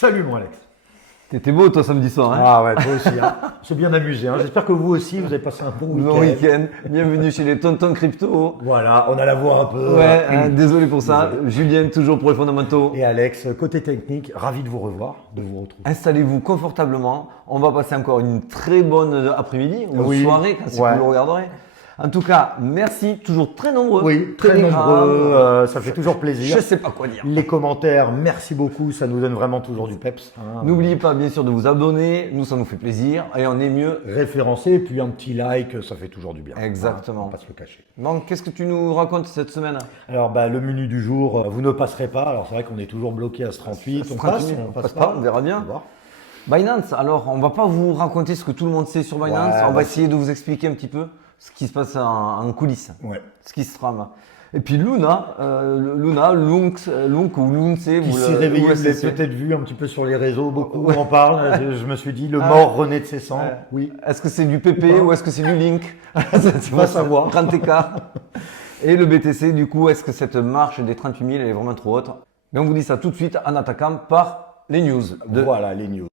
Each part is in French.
Salut mon Alex. T'étais beau toi samedi soir, hein? Ah ouais, toi aussi. Hein. On s'est bien amusé. Hein. J'espère que vous aussi, vous avez passé un bon week-end. Bon week-end, bienvenue chez les Tontons Crypto. Voilà, on a la voix un peu. Ouais, désolé pour ça. Julien, toujours pour les fondamentaux. Et Alex, côté technique, ravi de vous revoir, de vous retrouver. Installez-vous confortablement. On va passer encore une très bonne après-midi ou soirée quand c'est que vous le regarderez. En tout cas, merci, toujours très nombreux. Oui, très nombreux, ça fait toujours plaisir. Je sais pas quoi dire. Les commentaires, merci beaucoup, ça nous donne vraiment toujours du peps. Hein. N'oubliez pas bien sûr de vous abonner, nous ça nous fait plaisir et on est mieux référencé, et puis un petit like, ça fait toujours du bien. Exactement. Hein, on va pas se le cacher. Donc qu'est-ce que tu nous racontes cette semaine? Alors le menu du jour, vous ne passerez pas, alors c'est vrai qu'on est toujours bloqué à ce 38, on passe pas, on verra bien. Binance, alors on va pas vous raconter ce que tout le monde sait sur Binance, on va essayer de vous expliquer un petit peu ce qui se passe en coulisses, ce qui se trame. Et puis Luna, Lunk ou Lunce, qui s'est réveillé, vous l'avez peut-être vu un petit peu sur les réseaux, beaucoup en parlent. Je me suis dit, le mort renaît de ses cendres. Oui. Est-ce que c'est du PP ou est-ce que c'est du Link? Tu vas savoir. Grand écart. Et le BTC, du coup, est-ce que cette marche des 38 000 est vraiment trop haute? Mais on vous dit ça tout de suite en attaquant par les news. Voilà, les news.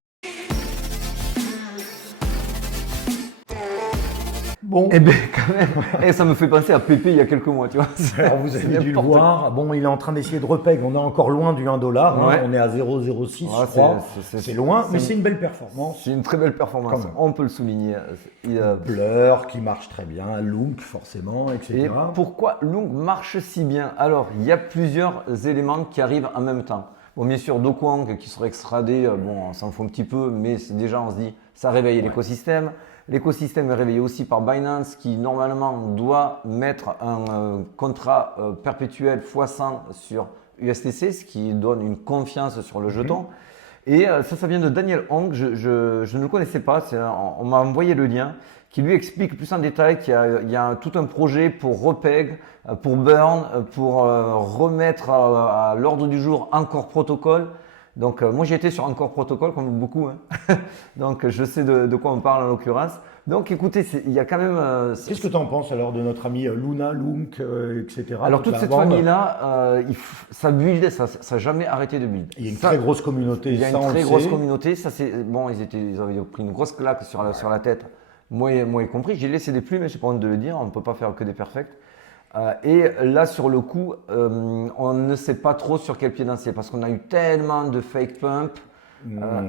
Bon. Eh bien, quand même, ça me fait penser à Pépé il y a quelques mois, tu vois. Alors, vous avez dû le voir. Bon, il est en train d'essayer de repeg. On est encore loin du 1 dollar. Hein. On est à 0,06, je crois. C'est loin, mais c'est une belle performance. C'est une très belle performance. On peut le souligner. Blur qui marche très bien, Lunk forcément, etc. Et pourquoi Lunk marche si bien? Alors, il y a plusieurs éléments qui arrivent en même temps. Bon, bien sûr, Do Kwon qui serait extradé, bon, on s'en fout un petit peu, mais déjà on se dit, ça réveille l'écosystème. L'écosystème est réveillé aussi par Binance qui normalement doit mettre un contrat perpétuel x100 sur USTC, ce qui donne une confiance sur le jeton. Et ça vient de Daniel Hong, je ne le connaissais pas, on m'a envoyé le lien, qui lui explique plus en détail qu'il y a tout un projet pour Repeg, pour Burn, pour remettre à l'ordre du jour Encore Protocol. Donc moi j'ai été sur Encore Protocol comme beaucoup, hein. Donc je sais de quoi on parle en l'occurrence. Donc écoutez, il y a quand même… Qu'est-ce que tu en penses alors de notre ami Luna, Lunk, etc. Alors toute cette famille-là, ça build, ça n'a jamais arrêté de build. Il y a une très grosse communauté. Il y a une très grosse communauté. Ça c'est bon, ils avaient pris une grosse claque sur la tête. Moi y compris, j'ai laissé des plumes, mais j'ai pas honte de le dire, on ne peut pas faire que des perfects. Et là, sur le coup, on ne sait pas trop sur quel pied danser parce qu'on a eu tellement de fake pump.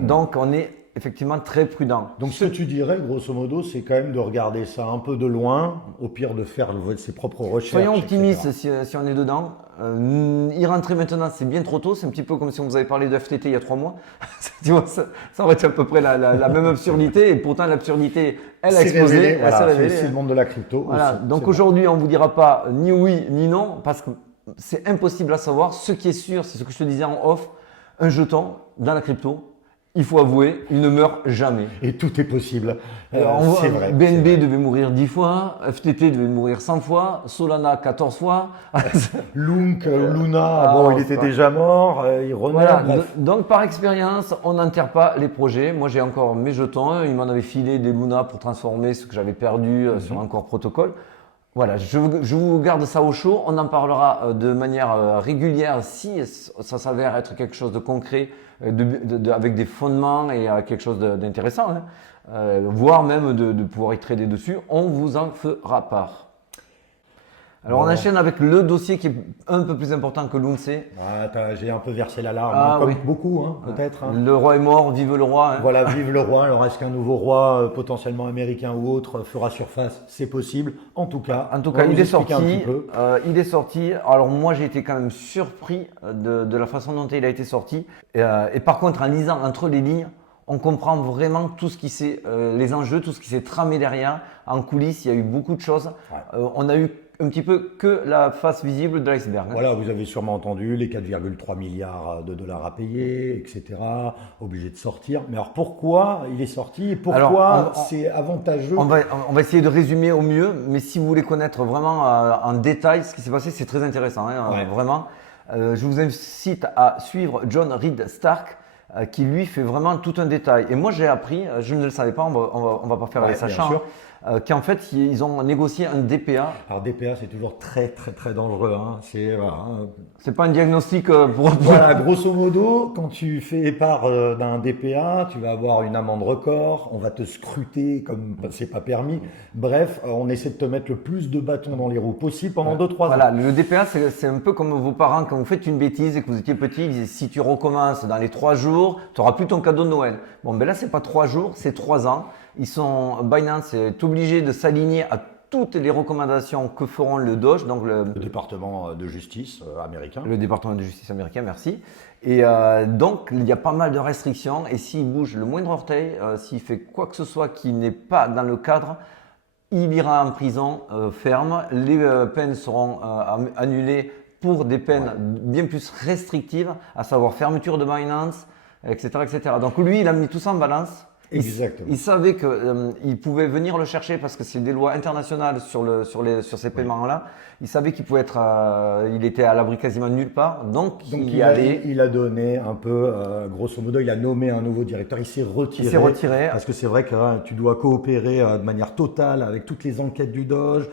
Donc, on est effectivement très prudent. Donc, ce que tu dirais, grosso modo, c'est quand même de regarder ça un peu de loin, au pire de faire ses propres recherches. Soyons optimistes si on est dedans. Y rentrer maintenant, c'est bien trop tôt. C'est un petit peu comme si on vous avait parlé de FTT il y a 3 mois. Tu vois, ça aurait été à peu près la même absurdité. Et pourtant, l'absurdité, elle a explosé. C'est le monde de la crypto. Voilà. Aussi, donc aujourd'hui, on ne vous dira pas ni oui ni non parce que c'est impossible à savoir. Ce qui est sûr, c'est ce que je te disais en off, un jeton dans la crypto, il faut avouer, il ne meurt jamais. Et tout est possible. C'est vrai. BNB devait mourir 10 fois, FTT devait mourir 100 fois, Solana 14 fois. Lunk, Luna, il était déjà mort, il renaît. Voilà. Donc par expérience, on n'enterre pas les projets. Moi j'ai encore mes jetons, ils m'en avaient filé des Luna pour transformer ce que j'avais perdu sur Encore Protocol. Voilà, je vous garde ça au chaud. On en parlera de manière régulière si ça s'avère être quelque chose de concret, avec des fondements et quelque chose d'intéressant, hein. Voire même de pouvoir y trader dessus. On vous en fera part. Alors on enchaîne avec le dossier qui est un peu plus important que Lunce. J'ai un peu versé l'alarme, comme beaucoup, hein, peut-être. Hein. Le roi est mort, vive le roi. Hein. Voilà, vive le roi. Alors est-ce qu'un nouveau roi, potentiellement américain ou autre, fera surface? C'est possible. En tout cas, il est sorti. Il est sorti. Alors moi j'ai été quand même surpris de la façon dont il a été sorti. Et par contre, en lisant entre les lignes, on comprend vraiment tout ce qui s'est, les enjeux, tout ce qui s'est tramé derrière. En coulisses, il y a eu beaucoup de choses. On a eu un petit peu que la face visible de l'iceberg. Hein. Voilà, vous avez sûrement entendu les 4,3 milliards de dollars à payer, etc. Obligé de sortir. Mais alors pourquoi il est sorti et pourquoi c'est avantageux? On va essayer de résumer au mieux, mais si vous voulez connaître vraiment en détail ce qui s'est passé, c'est très intéressant, hein, vraiment. Je vous incite à suivre John Reed Stark, qui lui fait vraiment tout un détail. Et moi j'ai appris, je ne le savais pas, on va pas faire les sachants. qu'en fait, ils ont négocié un DPA. Alors DPA, c'est toujours très très très dangereux. Hein. C'est pas un diagnostic pour. Voilà, grosso modo, quand tu fais part d'un DPA, tu vas avoir une amende record, on va te scruter comme c'est pas permis. Bref, on essaie de te mettre le plus de bâtons dans les roues possible pendant 2-3 ans. Voilà, le DPA, c'est un peu comme vos parents quand vous faites une bêtise et que vous étiez petit, ils disaient si tu recommences dans les 3 jours, tu n'auras plus ton cadeau de Noël. Bon, ben là, c'est pas 3 jours, c'est 3 ans. Binance est obligé de s'aligner à toutes les recommandations que feront le DOJ, donc le département de justice américain. Le département de justice américain, merci. Et donc, il y a pas mal de restrictions. Et s'il bouge le moindre orteil, s'il fait quoi que ce soit qui n'est pas dans le cadre, il ira en prison ferme. Les peines seront annulées pour des peines bien plus restrictives, à savoir fermeture de Binance, etc., etc. Donc lui, il a mis tout ça en balance. Exactement. Il savait qu'il pouvait venir le chercher parce que c'est des lois internationales sur ces paiements-là. Il savait qu'il pouvait être, il était à l'abri quasiment nulle part. Donc il a donné un peu, grosso modo, il a nommé un nouveau directeur. Il s'est retiré. Parce que c'est vrai que tu dois coopérer de manière totale avec toutes les enquêtes du DOJ.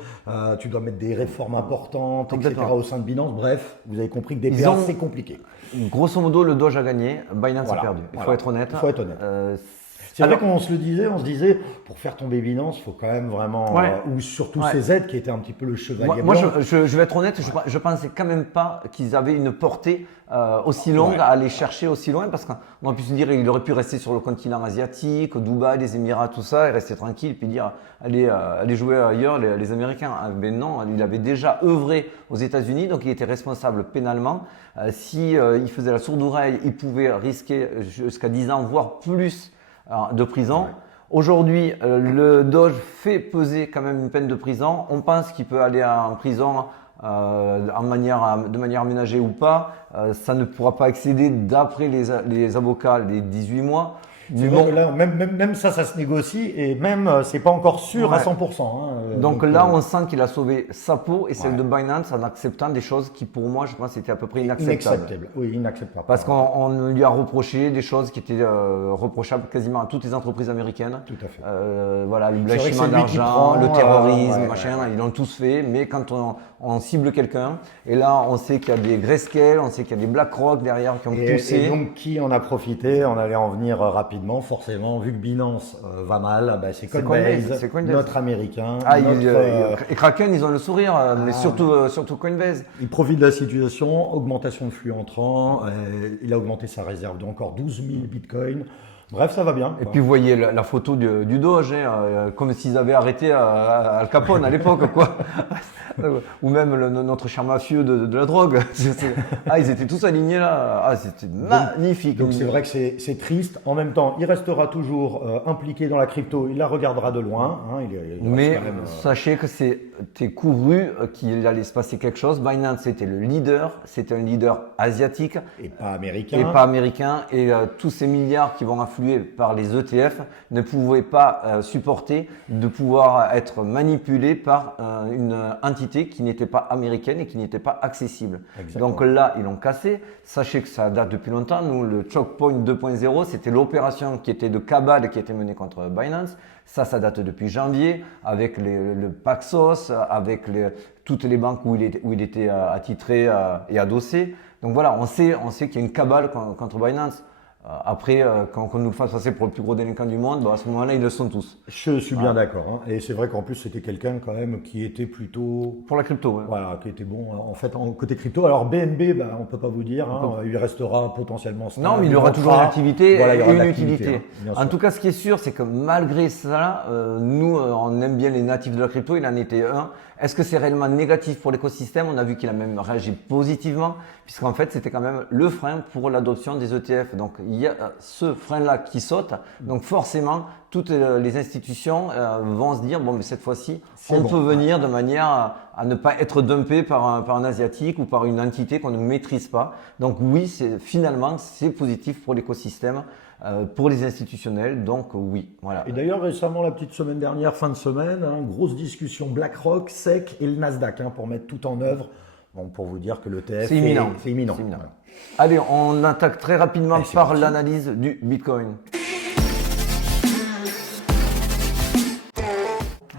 Tu dois mettre des réformes importantes, etc. au sein de Binance. Bref, vous avez compris que DPA, c'est compliqué. Grosso modo, le DOJ a gagné, Binance a perdu. Il faut être honnête. C'est vrai qu'on se le disait, pour faire tomber Binance, il faut quand même vraiment, ou surtout CZ qui était un petit peu le chevalier blanc. Moi, je vais être honnête, je pensais quand même pas qu'ils avaient une portée aussi longue à aller chercher aussi loin, parce qu'on aurait pu se dire qu'il aurait pu rester sur le continent asiatique, Dubaï, les Émirats, tout ça, et rester tranquille, puis dire allez jouer ailleurs les Américains. Ben non, il avait déjà œuvré aux États-Unis, donc il était responsable pénalement. Si il faisait la sourde oreille, il pouvait risquer jusqu'à 10 ans, voire plus de prison. Aujourd'hui, le DOJ fait peser quand même une peine de prison. On pense qu'il peut aller en prison de manière aménagée ou pas. Ça ne pourra pas excéder, d'après les avocats, les 18 mois. C'est vrai que là, même ça se négocie et même c'est pas encore sûr à 100%. Donc là, on sent qu'il a sauvé sa peau et celle de Binance en acceptant des choses qui, pour moi, je pense, étaient à peu près inacceptables. Oui, inacceptable. Parce qu'on lui a reproché des choses qui étaient reprochables quasiment à toutes les entreprises américaines. Tout à fait. Voilà, le blanchiment d'argent, le terrorisme, machin, ils l'ont tous fait. Mais quand on cible quelqu'un, et là, on sait qu'il y a des Grayscale, on sait qu'il y a des BlackRock derrière qui ont poussé. Et donc, qui en a profité? On allait en venir rapidement. Forcément, vu que Binance va mal, c'est Coinbase, notre américain. Et Kraken, ils ont le sourire, mais surtout Coinbase. Il profite de la situation, augmentation de flux entrants, il a augmenté sa réserve de encore 12 000 bitcoins. Bref, ça va bien. Et puis vous voyez la photo du Doge, comme s'ils avaient arrêté Al Capone à l'époque, quoi. Ou même notre cher mafieux de la drogue. Ils étaient tous alignés là. C'était magnifique. Donc c'est vrai que c'est triste. En même temps, il restera toujours impliqué dans la crypto. Il la regardera de loin. Mais sachez que c'était couru qu'il allait se passer quelque chose. Binance, c'était le leader. C'était un leader asiatique. Et pas américain. Et tous ces milliards qui vont affluer par les ETF ne pouvaient pas supporter de pouvoir être manipulés par une entité qui n'était pas américaine et qui n'était pas accessible. Exactement. Donc là, ils l'ont cassé. Sachez que ça date depuis longtemps. Nous, le Choke Point 2.0, c'était l'opération qui était de cabale qui était menée contre Binance. Ça date depuis janvier avec le Paxos, avec toutes les banques où il était attitré et adossé. Donc voilà, on sait qu'il y a une cabale contre Binance. Après, quand on nous le fasse passer pour le plus gros délinquant du monde, à ce moment-là, ils le sont tous. Je suis bien d'accord. Et c'est vrai qu'en plus, c'était quelqu'un quand même qui était plutôt… Pour la crypto, Voilà, qui était bon en fait en côté crypto. Alors BNB, on ne peut pas vous dire, il restera potentiellement stable. Non, mais il aura toujours une activité et une utilité. En tout cas, ce qui est sûr, c'est que malgré ça, nous, on aime bien les natifs de la crypto, il en était un. Est-ce que c'est réellement négatif pour l'écosystème? On a vu qu'il a même réagi positivement, puisqu'en fait, c'était quand même le frein pour l'adoption des ETF. Donc, il y a ce frein-là qui saute. Donc, forcément, toutes les institutions vont se dire, bon, mais cette fois-ci, on peut venir de manière à ne pas être dumpé par un Asiatique ou par une entité qu'on ne maîtrise pas. Donc, oui, finalement, c'est positif pour l'écosystème. Pour les institutionnels, donc oui. Voilà. Et d'ailleurs, récemment, la petite semaine dernière, fin de semaine, grosse discussion BlackRock, SEC et le Nasdaq pour mettre tout en œuvre. Bon, pour vous dire que l'ETF c'est imminent. C'est imminent. Voilà. Allez, on attaque très rapidement par l'analyse du Bitcoin.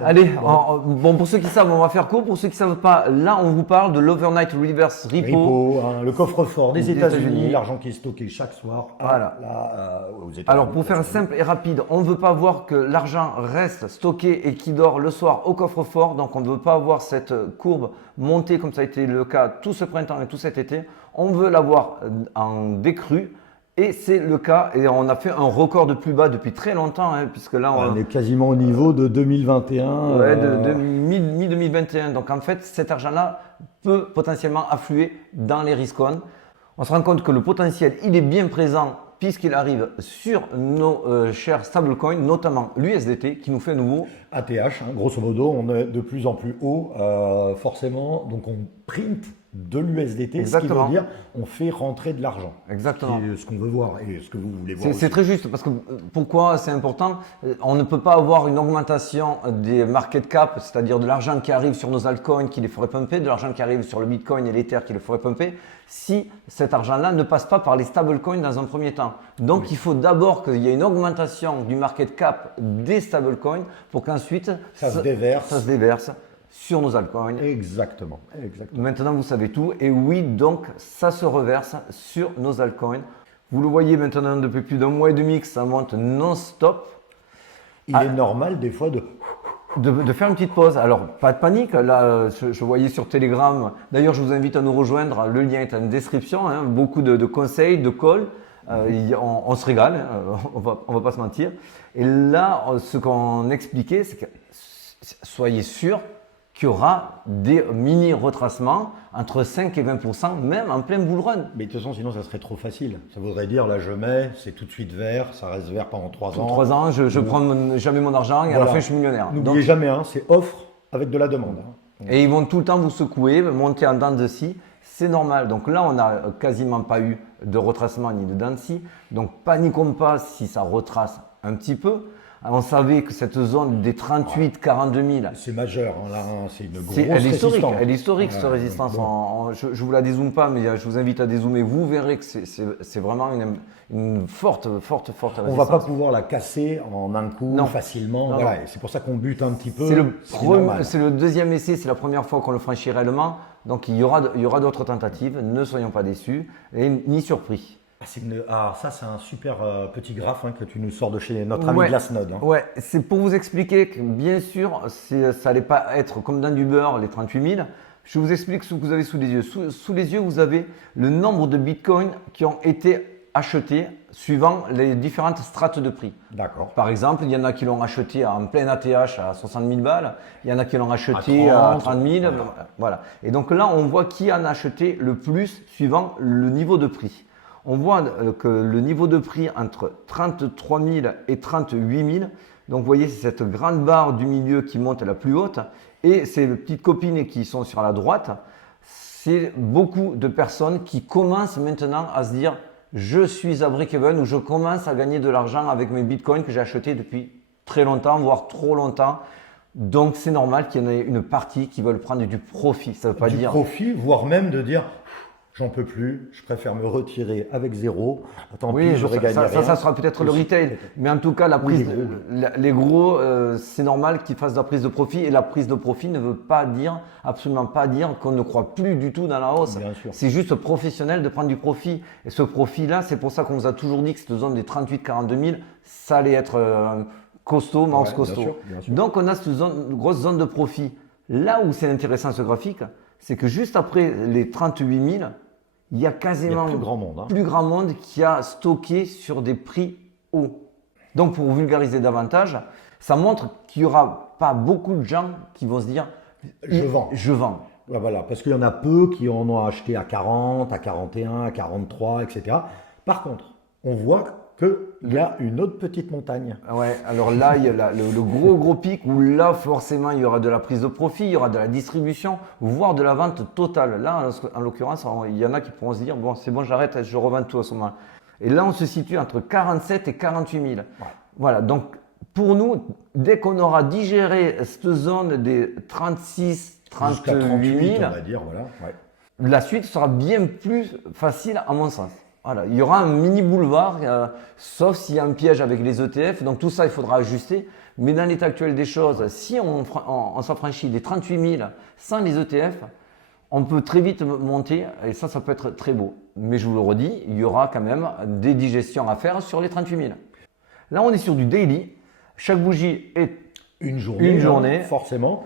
Allez, bon, pour ceux qui savent, on va faire court. Pour ceux qui ne savent pas, là, on vous parle de l'Overnight Reverse Repo. Le coffre-fort des États-Unis, l'argent qui est stocké chaque soir voilà. Aux États-Unis. Alors, pour faire simple et rapide, on ne veut pas voir que l'argent reste stocké et qui dort le soir au coffre-fort. Donc, on ne veut pas avoir cette courbe montée comme ça a été le cas tout ce printemps et tout cet été. On veut l'avoir en décrue. Et c'est le cas, et on a fait un record de plus bas depuis très longtemps, puisque là on est quasiment au niveau de 2021. Ouais, de mi-2021. Donc en fait, cet argent-là peut potentiellement affluer dans les riscons. On se rend compte que le potentiel, il est bien présent puisqu'il arrive sur nos chers stablecoins, notamment l'USDT, qui nous fait nouveau ATH. Grosso modo, on est de plus en plus haut, forcément. Donc on print de l'USDT, ce qui veut dire on fait rentrer de l'argent. Exactement. C'est ce qu'on veut voir et ce que vous voulez voir. C'est très juste parce que pourquoi c'est important? On ne peut pas avoir une augmentation des market cap, c'est-à-dire de l'argent qui arrive sur nos altcoins qui les ferait pumper, de l'argent qui arrive sur le Bitcoin et l'Ether qui les ferait pumper, si cet argent-là ne passe pas par les stablecoins dans un premier temps. Donc il faut d'abord qu'il y ait une augmentation du market cap des stablecoins pour qu'ensuite ça se déverse sur nos altcoins. Exactement. Maintenant, vous savez tout. Et oui, donc, ça se reverse sur nos altcoins. Vous le voyez maintenant depuis plus d'un mois et demi que ça monte non-stop. Il est normal des fois de faire une petite pause. Alors, pas de panique. Là, je voyais sur Telegram. D'ailleurs, je vous invite à nous rejoindre. Le lien est en description. Beaucoup de conseils, de calls. On se régale. On va pas se mentir. Et là, ce qu'on expliquait, c'est que soyez sûrs qu'il y aura des mini-retracements entre 5 et 20%, même en plein bull run. Mais de toute façon, sinon, ça serait trop facile. Ça voudrait dire, là, je mets, c'est tout de suite vert, ça reste vert pendant 3 ans. 3 ans, je prends jamais mon argent et à la fin, je suis millionnaire. N'oubliez jamais, c'est offre avec de la demande. Et ils vont tout le temps vous secouer, monter en dents de scie. C'est normal. Donc là, on n'a quasiment pas eu de retracement ni de dents de scie. Donc, paniquons pas si ça retrace un petit peu. On savait que cette zone des 38-42 000… C'est majeur, là, c'est une grosse résistance. Elle est historique, cette résistance. Bon. Je ne vous la dézoome pas, mais je vous invite à dézoomer. Vous verrez que c'est vraiment une forte résistance. On ne va pas pouvoir la casser en un coup facilement. Non. C'est pour ça qu'on bute un petit peu. C'est le deuxième essai, c'est la première fois qu'on le franchit réellement. Donc il y aura d'autres tentatives, ne soyons pas déçus et ni surpris. Ça, c'est un super petit graphe que tu nous sors de chez notre ami Glassnode. Ouais, c'est pour vous expliquer que bien sûr, ça n'allait pas être comme dans du beurre, les 38 000. Je vous explique ce que vous avez sous les yeux. Sous les yeux, vous avez le nombre de bitcoins qui ont été achetés suivant les différentes strates de prix. D'accord. Par exemple, il y en a qui l'ont acheté en plein ATH à 60 000 balles, il y en a qui l'ont acheté à 30 000. Voilà. Et donc là, on voit qui en a acheté le plus suivant le niveau de prix. On voit que le niveau de prix entre 33 000 et 38 000, donc vous voyez, c'est cette grande barre du milieu qui monte la plus haute, et ces petites copines qui sont sur la droite, c'est beaucoup de personnes qui commencent maintenant à se dire « je suis à break-even » ou « je commence à gagner de l'argent avec mes bitcoins que j'ai achetés depuis très longtemps, voire trop longtemps ». Donc c'est normal qu'il y en ait une partie qui veulent prendre du profit. Ça veut pas dire… Du profit, voire même de dire… J'en peux plus, je préfère me retirer avec zéro. Tant pis, j'aurais gagné rien. Ça sera peut-être le retail. Mais en tout cas, les gros, c'est normal qu'ils fassent de la prise de profit. Et la prise de profit ne veut absolument pas dire qu'on ne croit plus du tout dans la hausse. C'est juste professionnel de prendre du profit. Et ce profit-là, c'est pour ça qu'on vous a toujours dit que cette zone des 38-42 000, ça allait être costaud, costaud. Bien sûr. Donc, on a cette grosse zone de profit. Là où c'est intéressant ce graphique, c'est que juste après les 38 000, il y a quasiment plus grand monde qui a stocké sur des prix hauts. Donc, pour vulgariser davantage, ça montre qu'il n'y aura pas beaucoup de gens qui vont se dire « je vends ». Voilà, parce qu'il y en a peu qui en ont acheté à 40, à 41, à 43, etc. Par contre, on voit qu'il y a une autre petite montagne. Ouais, alors là, il y a le gros pic où là, forcément, il y aura de la prise de profit, il y aura de la distribution, voire de la vente totale. Là, en l'occurrence, il y en a qui pourront se dire, bon, c'est bon, j'arrête, je revends tout à ce moment. Et là, on se situe entre 47 et 48 000. Ouais. Voilà, donc pour nous, dès qu'on aura digéré cette zone des 36, 38 000, on va dire, voilà. La suite sera bien plus facile à mon sens. Voilà, il y aura un mini boulevard, sauf s'il y a un piège avec les ETF. Donc tout ça, il faudra ajuster. Mais dans l'état actuel des choses, si on s'affranchit des 38 000 sans les ETF, on peut très vite monter et ça peut être très beau. Mais je vous le redis, il y aura quand même des digestions à faire sur les 38 000. Là, on est sur du daily. Chaque bougie est une journée. Forcément.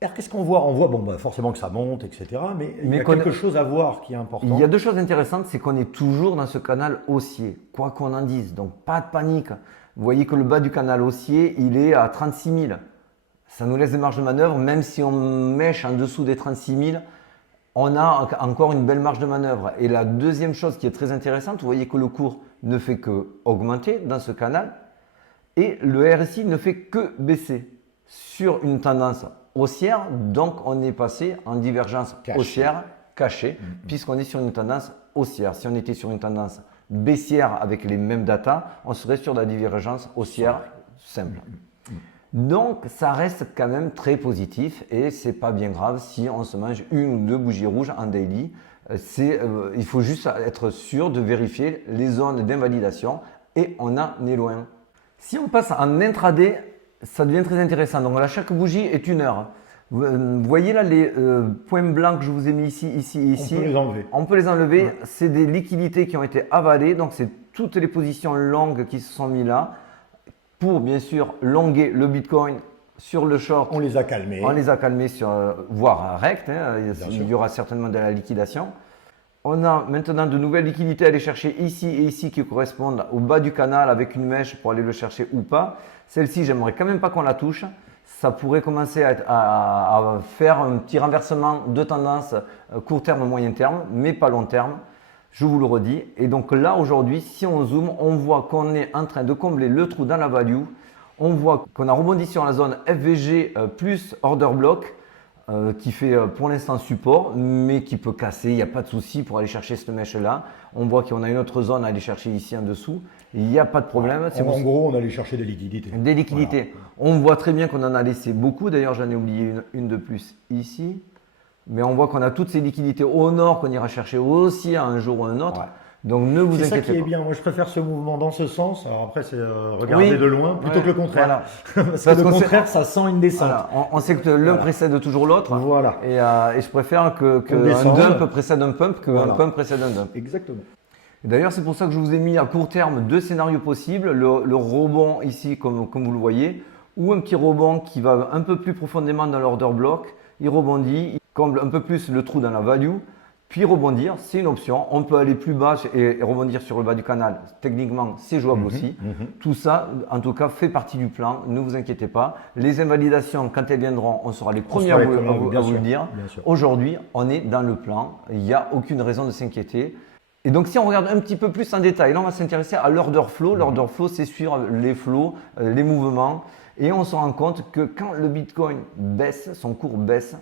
Alors, qu'est-ce qu'on voit? On voit forcément que ça monte, etc. Mais il y a quelque chose à voir qui est important. Il y a deux choses intéressantes, c'est qu'on est toujours dans ce canal haussier, quoi qu'on en dise. Donc, pas de panique. Vous voyez que le bas du canal haussier, il est à 36 000. Ça nous laisse des marges de manœuvre, même si on mèche en dessous des 36 000, on a encore une belle marge de manœuvre. Et la deuxième chose qui est très intéressante, vous voyez que le cours ne fait que augmenter dans ce canal et le RSI ne fait que baisser sur une tendance haussière. Donc, on est passé en divergence haussière cachée puisqu'on est sur une tendance haussière. Si on était sur une tendance baissière avec les mêmes datas, on serait sur la divergence haussière simple. Donc, ça reste quand même très positif et c'est pas bien grave si on se mange une ou deux bougies rouges en daily. Il faut juste être sûr de vérifier les zones d'invalidation et on en est loin. Si on passe en intraday, ça devient très intéressant. Donc là, chaque bougie est 1 heure. Vous voyez là les points blancs que je vous ai mis ici. On peut les enlever. On peut les enlever. Ouais. C'est des liquidités qui ont été avalées. Donc c'est toutes les positions longues qui se sont mises là pour bien sûr longuer le Bitcoin sur le short. On les a calmés. On les a calmés sur voire rect. Il y aura certainement de la liquidation. On a maintenant de nouvelles liquidités à aller chercher ici et ici qui correspondent au bas du canal avec une mèche pour aller le chercher ou pas. Celle-ci, j'aimerais quand même pas qu'on la touche. Ça pourrait commencer à faire un petit renversement de tendance court terme, moyen terme, mais pas long terme. Je vous le redis. Et donc là, aujourd'hui, si on zoome, on voit qu'on est en train de combler le trou dans la value. On voit qu'on a rebondi sur la zone FVG plus order block qui fait pour l'instant support, mais qui peut casser. Il n'y a pas de souci pour aller chercher cette mèche-là. On voit qu'on a une autre zone à aller chercher ici en dessous. Il n'y a pas de problème. En gros, on allait chercher des liquidités. Des liquidités. Voilà. On voit très bien qu'on en a laissé beaucoup. D'ailleurs, j'en ai oublié une de plus ici. Mais on voit qu'on a toutes ces liquidités au nord qu'on ira chercher aussi à un jour ou un autre. Ouais. Donc ne vous inquiétez pas. C'est ça qui est bien. Moi, je préfère ce mouvement dans ce sens. Alors après, c'est regarder de loin plutôt que le contraire. Voilà. Parce que le contraire, ça sent une descente. Voilà. On sait que l'un précède toujours l'autre. Voilà. Et je préfère qu'un dump précède un pump qu'un pump précède un dump. Exactement. D'ailleurs, c'est pour ça que je vous ai mis à court terme 2 scénarios possibles. Le rebond ici, comme vous le voyez, ou un petit rebond qui va un peu plus profondément dans l'order block. Il rebondit, il comble un peu plus le trou dans la value, puis rebondir, c'est une option. On peut aller plus bas et rebondir sur le bas du canal. Techniquement, c'est jouable aussi. Tout ça, en tout cas, fait partie du plan. Ne vous inquiétez pas. Les invalidations, quand elles viendront, on sera les premiers à vous le dire. Aujourd'hui, on est dans le plan. Il n'y a aucune raison de s'inquiéter. Et donc, si on regarde un petit peu plus en détail, là, on va s'intéresser à l'order flow. L'order flow, c'est suivre les flows, les mouvements. Et on se rend compte que quand le Bitcoin baisse, son cours baisse,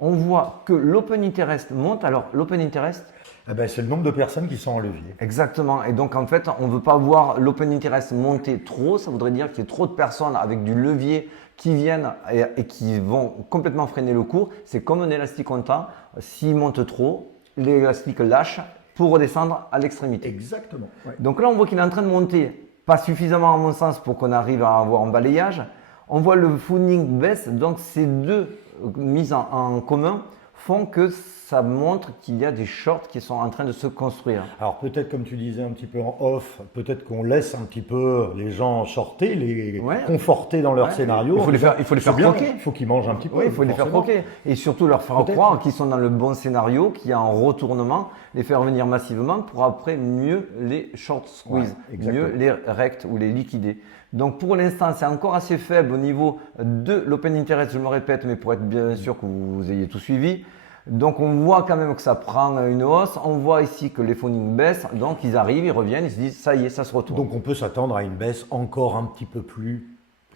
on voit que l'open interest monte. Alors, l'open interest, c'est le nombre de personnes qui sont en levier. Exactement. Et donc, en fait, on ne veut pas voir l'open interest monter trop. Ça voudrait dire qu'il y a trop de personnes avec du levier qui viennent et qui vont complètement freiner le cours. C'est comme un élastique comptant. S'il monte trop, l'élastique lâche pour redescendre à l'extrémité. Exactement. Ouais. Donc là, on voit qu'il est en train de monter, pas suffisamment à mon sens pour qu'on arrive à avoir un balayage. On voit le funding baisse, donc ces deux mises en commun font que ça montre qu'il y a des shorts qui sont en train de se construire. Alors peut-être, comme tu disais un petit peu en off, peut-être qu'on laisse un petit peu les gens shorter, les conforter dans leur scénario. Il faut les faire croquer. Il faut qu'ils mangent un petit peu. Oui, il faut les faire croquer. Et surtout leur faire croire qu'ils sont dans le bon scénario, qu'il y a un retournement, les faire venir massivement pour après mieux les short squeeze, mieux les rect ou les liquider. Donc pour l'instant, c'est encore assez faible au niveau de l'open interest, je me répète, mais pour être bien sûr que vous ayez tout suivi. Donc on voit quand même que ça prend une hausse, on voit ici que les funding baissent, donc ils arrivent, ils reviennent, ils se disent ça y est, ça se retourne. Donc on peut s'attendre à une baisse encore un petit peu plus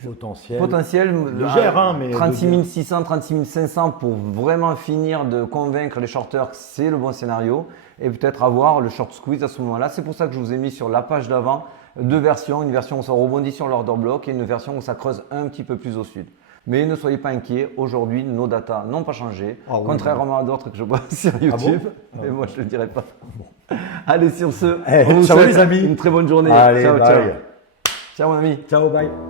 potentielle. Légère, mais 36 600, 36 500 pour vraiment finir de convaincre les shorters que c'est le bon scénario et peut-être avoir le short squeeze à ce moment-là. C'est pour ça que je vous ai mis sur la page d'avant 2 versions, une version où ça rebondit sur l'order block et une version où ça creuse un petit peu plus au sud. Mais ne soyez pas inquiets, aujourd'hui, nos datas n'ont pas changé, contrairement à d'autres que je vois sur YouTube. Mais moi, je ne le dirai pas. Bon. Allez, sur ce, Eh, on vous ciao souhaite les amis. une très bonne journée. Allez, ciao, bye. ciao. Ciao mon ami. Ciao, bye.